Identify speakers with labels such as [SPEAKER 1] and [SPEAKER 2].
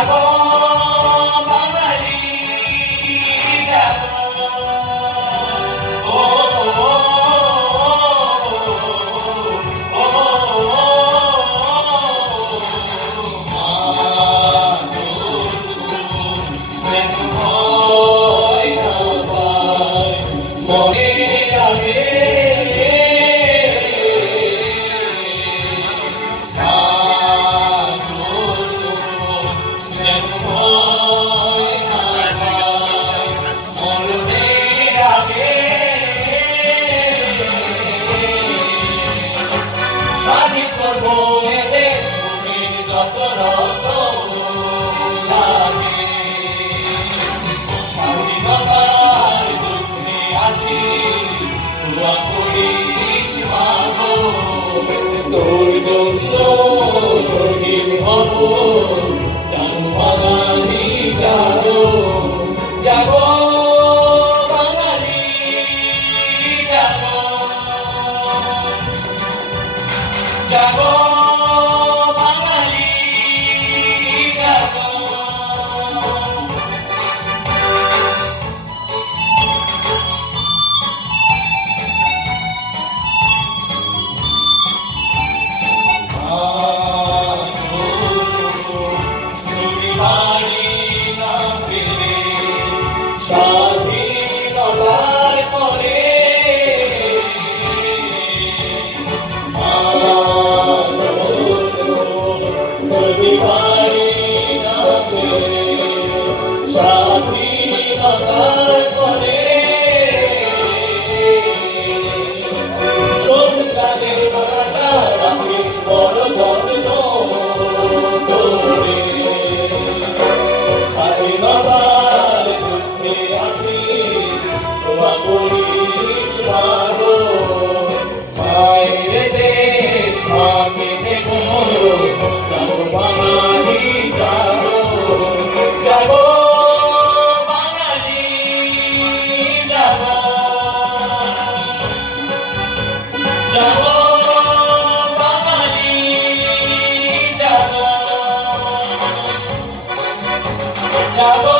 [SPEAKER 1] Salvador. তোর জন্য শহীদ হব জানু বাঙালি não Acabou.